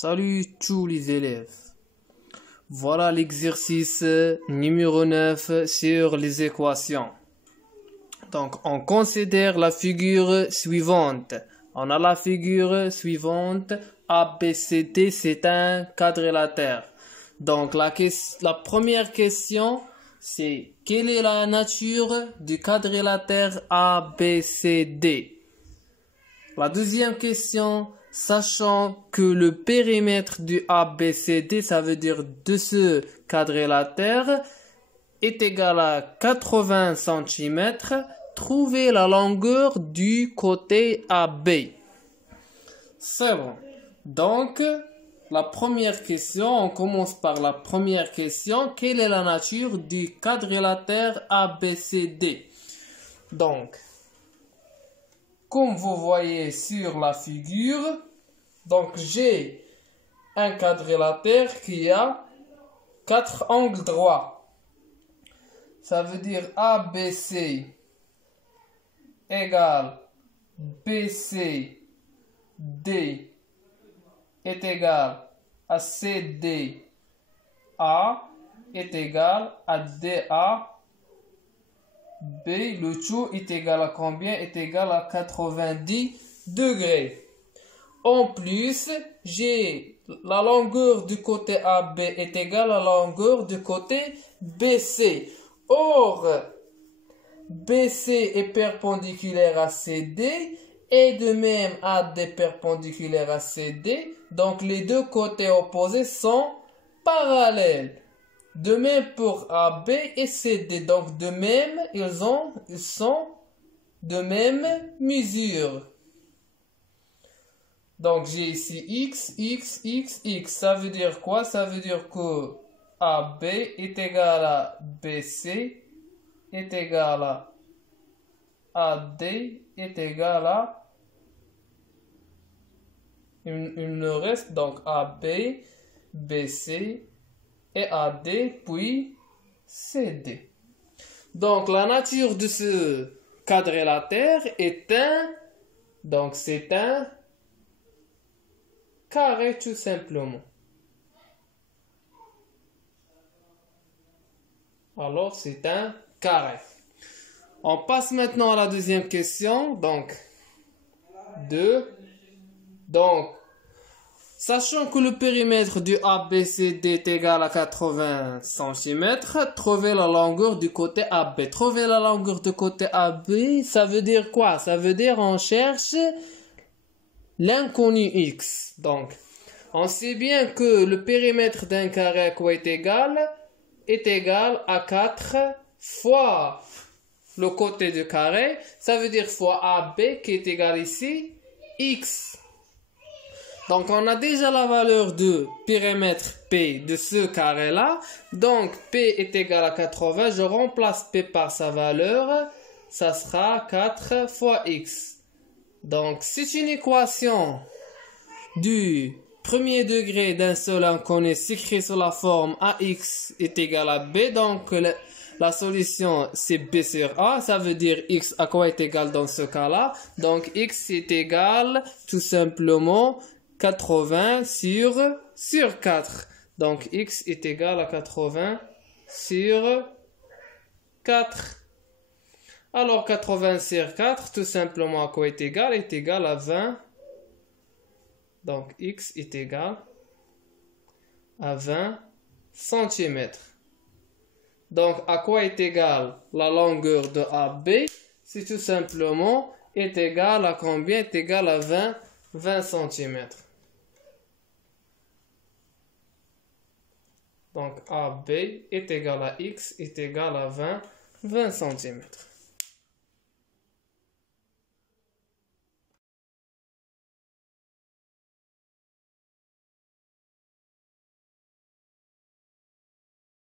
Salut tous les élèves. Voilà l'exercice numéro 9 sur les équations. Donc, on considère la figure suivante. On a la figure suivante. ABCD, c'est un quadrilatère. Donc, la première question, c'est quelle est la nature du quadrilatère ABCD? La deuxième question, sachant que le périmètre du ABCD, ça veut dire de ce quadrilatère, est égal à 80 cm, trouvez la longueur du côté AB. C'est bon. Donc, la première question, on commence par la première question. Quelle est la nature du quadrilatère ABCD? Donc, comme vous voyez sur la figure, donc j'ai un quadrilatère qui a 4 angles droits. Ça veut dire ABC égale BCD est égal à CDA est égal à DA. B, le tout est égal à combien? Est égal à 90 degrés. En plus, j'ai la longueur du côté AB est égale à la longueur du côté BC. Or, BC est perpendiculaire à CD et de même AD est perpendiculaire à CD. Donc, les deux côtés opposés sont parallèles. De même pour AB et CD. Donc, de même, ils sont de même mesure. Donc, j'ai ici X, X, X, X. Ça veut dire quoi? Ça veut dire que AB est égal à BC est égal à AD est égal à... Il me reste donc AB, BC et AD, puis CD. Donc, la nature de ce quadrilatère est donc c'est un carré tout simplement. Alors, c'est un carré. On passe maintenant à la deuxième question. Donc, 2. Donc, sachant que le périmètre du ABCD est égal à 80 cm, trouvez la longueur du côté AB. Trouver la longueur du côté AB, ça veut dire quoi? Ça veut dire on cherche l'inconnu X. Donc, on sait bien que le périmètre d'un carré à quoi est égal à 4 fois le côté du carré. Ça veut dire fois AB qui est égal ici, X. Donc, on a déjà la valeur de périmètre P de ce carré-là. Donc, P est égal à 80. Je remplace P par sa valeur. Ça sera 4 fois X. Donc, c'est une équation du premier degré d'un seul inconnu s'écrit sous la forme AX est égal à B. Donc, la solution, c'est B sur A. Ça veut dire X à quoi est égal dans ce cas-là? Donc, X est égal tout simplement 80 sur 4. Donc, X est égal à 80 sur 4. Alors, 80 sur 4, tout simplement à quoi est égal? Est égal à 20. Donc, X est égal à 20 cm. Donc, à quoi est égal la longueur de AB? C'est tout simplement est égal à combien? Est égal à 20 cm. Donc, AB est égal à X est égal à 20 cm.